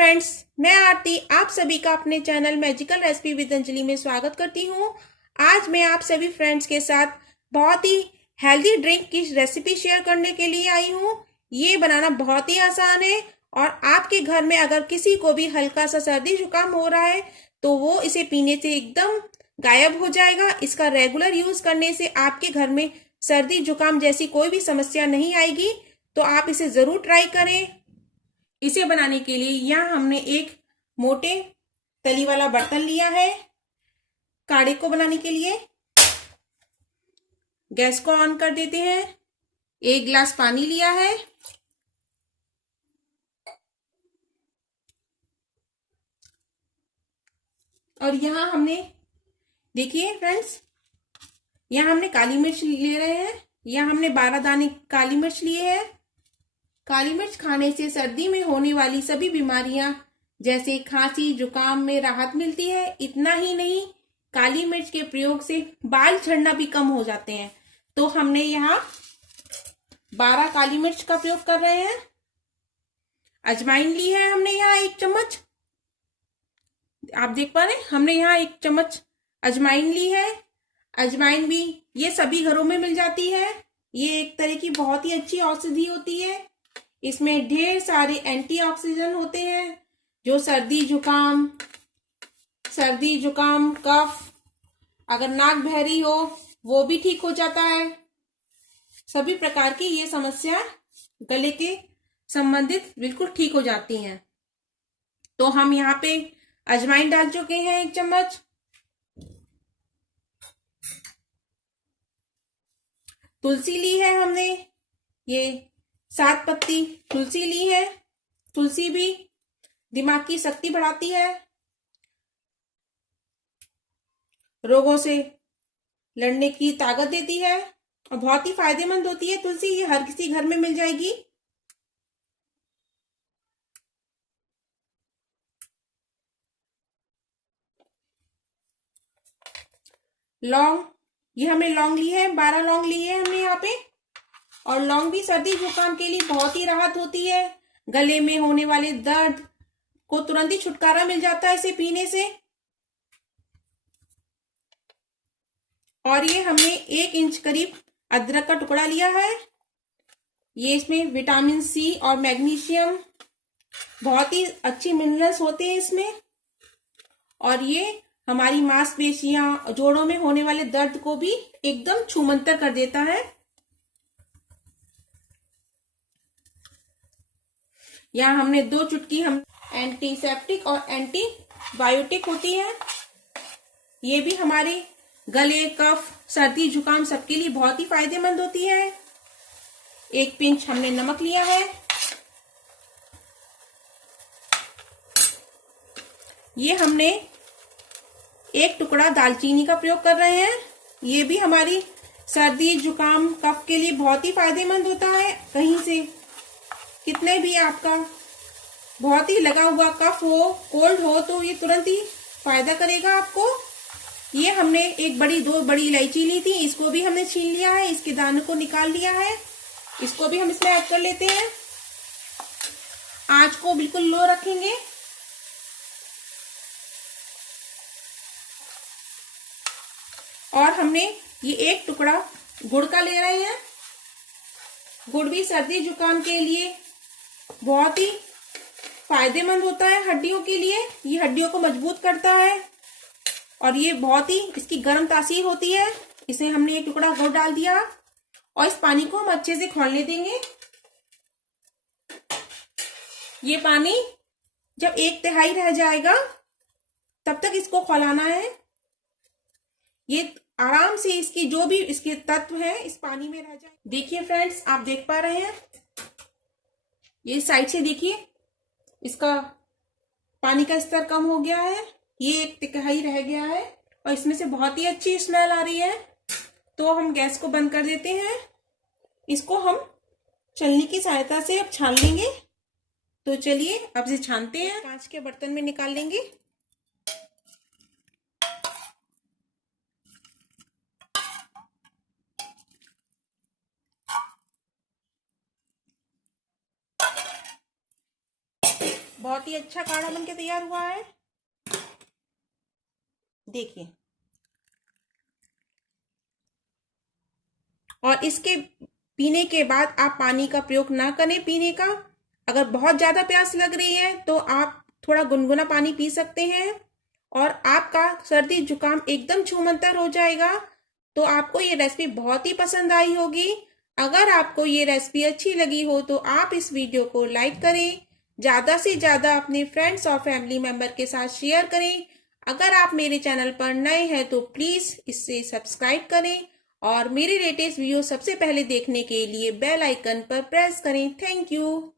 Friends, मैं आरती आप सभी का अपने channel magical recipe with Anjali में स्वागत करती हूँ। आज मैं आप सभी फ्रेंड्स के साथ बहुत ही हेल्दी ड्रिंक की रेसिपी शेयर करने के लिए आई हूँ। ये बनाना बहुत ही आसान है और आपके घर में अगर किसी को भी हल्का सा सर्दी जुकाम हो रहा है तो वो इसे पीने से एकदम गायब हो जाएगा। इसका रेगुलर यूज करने से आपके घर में सर्दी जुकाम जैसी कोई भी समस्या नहीं आएगी। तो आप इसे जरूर ट्राई करें। इसे बनाने के लिए यहाँ हमने एक मोटे तली वाला बर्तन लिया है। काढ़े को बनाने के लिए गैस को ऑन कर देते हैं। 1 गिलास पानी लिया है। और यहाँ हमने देखिए फ्रेंड्स, यहाँ हमने काली मिर्च ले रहे हैं। यहाँ हमने 12 दाने काली मिर्च लिए हैं। काली मिर्च खाने से सर्दी में होने वाली सभी बीमारियां जैसे खांसी जुकाम में राहत मिलती है। इतना ही नहीं, काली मिर्च के प्रयोग से बाल झड़ना भी कम हो जाते हैं। तो हमने यहाँ 12 काली मिर्च का प्रयोग कर रहे हैं। अजवाइन ली है हमने यहाँ 1 चम्मच। आप देख पा रहे हैं, हमने यहाँ 1 चम्मच अजवाइन ली है। अजवाइन भी ये सभी घरों में मिल जाती है। ये एक तरह की बहुत ही अच्छी औषधि होती है। इसमें ढेर सारे एंटीऑक्सीडेंट होते हैं जो सर्दी जुकाम कफ, अगर नाक बहरी हो वो भी ठीक हो जाता है। सभी प्रकार की ये समस्या गले के संबंधित बिल्कुल ठीक हो जाती हैं। तो हम यहाँ पे अजवाइन डाल चुके हैं 1 चम्मच। तुलसी ली है हमने, ये 7 पत्ती तुलसी ली है। तुलसी भी दिमाग की शक्ति बढ़ाती है, रोगों से लड़ने की ताकत देती है और बहुत ही फायदेमंद होती है तुलसी। ये हर किसी घर में मिल जाएगी। लौंग, ये हमने लौंग ली है, 12 लौंग ली है हमने यहाँ पे। और लौंग भी सर्दी जुकाम के लिए बहुत ही राहत होती है। गले में होने वाले दर्द को तुरंत ही छुटकारा मिल जाता है इसे पीने से। और ये हमने 1 इंच करीब अदरक का टुकड़ा लिया है। ये इसमें विटामिन सी और मैग्नीशियम, बहुत ही अच्छी मिनरल्स होते हैं इसमें। और ये हमारी मांसपेशियां, जोड़ों में होने वाले दर्द को भी एकदम छूमंतर कर देता है। यहाँ हमने 2 चुटकी हम एंटीसेप्टिक और एंटीबायोटिक होती है। ये भी हमारे गले कफ सर्दी जुकाम सबके लिए बहुत ही फायदेमंद होती है। 1 पिंच हमने नमक लिया है। ये हमने 1 टुकड़ा दालचीनी का प्रयोग कर रहे हैं। ये भी हमारी सर्दी जुकाम कफ के लिए बहुत ही फायदेमंद होता है। कहीं से कितने भी आपका बहुत ही लगा हुआ कफ हो, कोल्ड हो, तो ये तुरंत ही फायदा करेगा आपको। ये हमने 2 बड़ी इलायची ली थी, इसको भी हमने छील लिया है, इसके दानों को निकाल लिया है। इसको भी हम इसमें ऐड कर लेते हैं। आंच को बिल्कुल लो रखेंगे। और हमने ये 1 टुकड़ा गुड़ का ले रहे हैं। गुड़ भी सर्दी जुकाम के लिए बहुत ही फायदेमंद होता है हड्डियों के लिए। ये हड्डियों को मजबूत करता है और ये बहुत ही इसकी गर्म तासीर होती है। इसे हमने 1 टुकड़ा गुड़ डाल दिया और इस पानी को हम अच्छे से खौलने देंगे। ये पानी जब 1/3 रह जाएगा तब तक इसको खौलाना है। ये आराम से इसकी जो भी इसके तत्व हैं इस पानी में रह जाए। देखिए फ्रेंड्स, आप देख पा रहे हैं, ये साइड से देखिए इसका पानी का स्तर कम हो गया है। ये 1/3 रह गया है और इसमें से बहुत ही अच्छी स्मेल आ रही है। तो हम गैस को बंद कर देते हैं। इसको हम छलनी की सहायता से अब छान लेंगे। तो चलिए अब इसे छानते हैं। कांच के बर्तन में निकाल लेंगे। बहुत बहुत ही अच्छा काढ़ा बनके तैयार हुआ है। देखिए, और इसके पीने के बाद आप पानी का प्रयोग ना करें पीने का। अगर बहुत ज्यादा प्यास लग रही है तो आप थोड़ा गुनगुना पानी पी सकते हैं और आपका सर्दी जुकाम एकदम छूमंतर हो जाएगा। तो आपको ये रेसिपी बहुत ही पसंद आई होगी। अगर आपको ये रेसिपी अच्छी लगी हो तो आप इस वीडियो को लाइक करें, ज्यादा से ज्यादा अपने फ्रेंड्स और फैमिली मेंबर के साथ शेयर करें। अगर आप मेरे चैनल पर नए हैं तो प्लीज इसे सब्सक्राइब करें और मेरे लेटेस्ट वीडियो सबसे पहले देखने के लिए बेल आइकन पर प्रेस करें। Thank you.